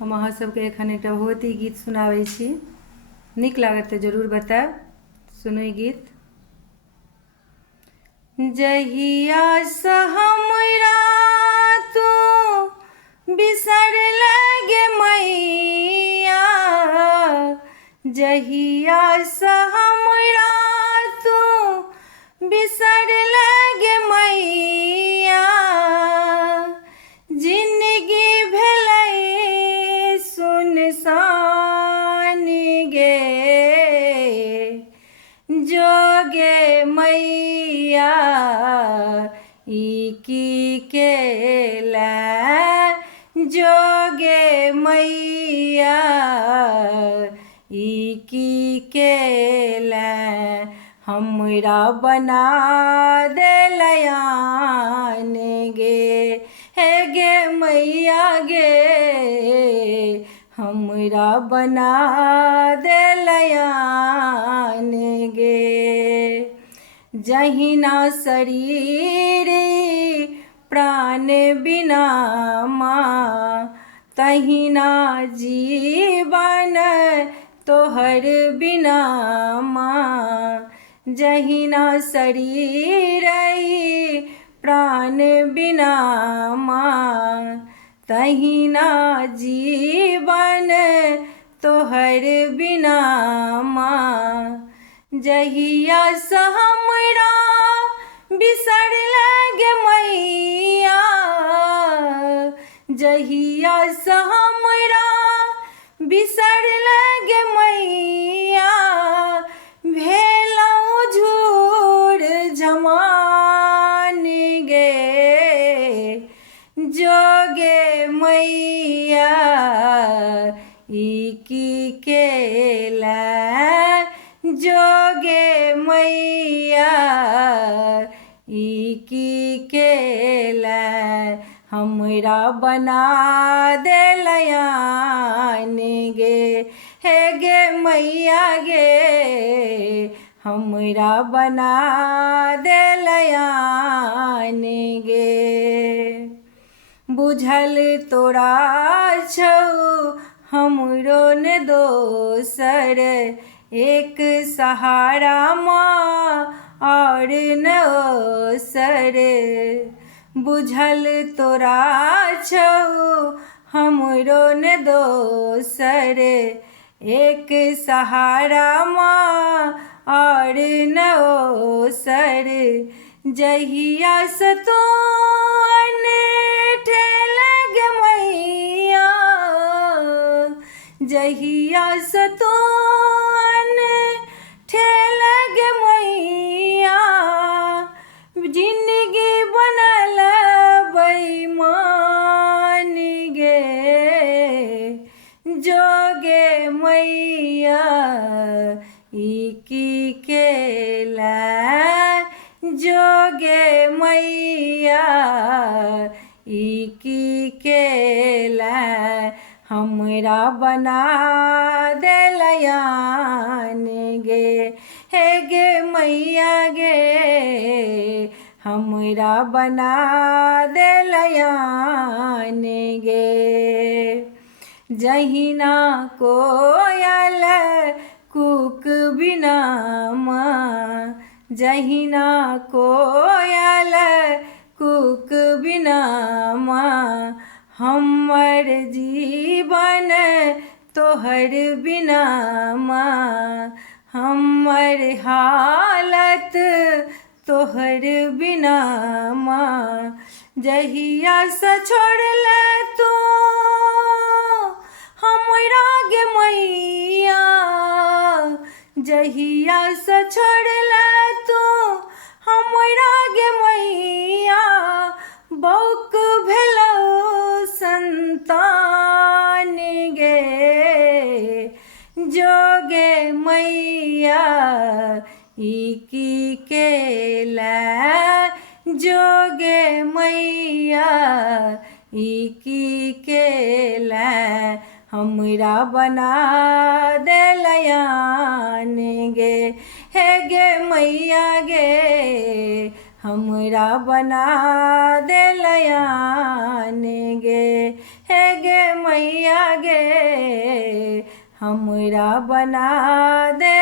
हम अहाँ सबके एखन एकटा भगवती गीत सुनाबै छी। नीक लागत तऽ जरूर बताएब। सुनू ई गीत। जहिया सँ हमरा तू बिसर लगे मैया, जहिया सँ हमरा तू बिसर लगे मैया, जिंदगी भेलै सुनसान गे, जोगे मैया ई की केलै, जोगे मैया ई की केलै, हमरा बना देलै आन गे, हे गे मैया गे हमरा बना देलै आन गे। जहिना शरीर प्राण बिना माँ, तहिना जीवन तोहर बिना माँ, जहिना शरीर प्राण बिना माँ, तहिना जीवन तोहर बिना माँ, जहिया सँ हमरा बिसर लगे मैया, जहिया सँ हमरा बिसर लगे मैया, भेलौं झूर जमान गे, जोगे मैया ई की केलै, जोगे मैया ई की केलै, हमरा बना देलै आन गे, हे गे मैया गे हमरा बना देलै आन गे। बुझल तोरा छौ हमरो ने दोसर, एक सहारा माँ और न ओसर, बुझल तोरा छौ हमरो ने दोसर, एक सहारा माँ और न ओसर, जहिया सँ तू अनठे लगे मैया, जहिया सँ तू अनठे लगे मैया, जिंदगी बनल बेईमान गे, जोगे मैया ई की केलै, जोगे मैया ई की केलै, हमरा बना देलै आन गे, हे गे मैया गे हमरा बना देलै आन गे। जहिना कोयल कूक बिना माँ, जहिना कोयल कूक बिना माँ, हमर जीवन तोहर बिना माँ, हमर हालत तोहर बिना माँ, जहिया सँ छोड़ले तू हमरा गे मैया, जहिया सँ छोड़ले तू हमरा गे मैया, बौक भेलौ संतान गे, जोगे मैया ई की केलै, जोगे मैया ई की केलै, हमरा बना देलै आन गे, हे गे मैया गे हमरा बना देलै आन गे, हे गे मैया गे हमरा बना दे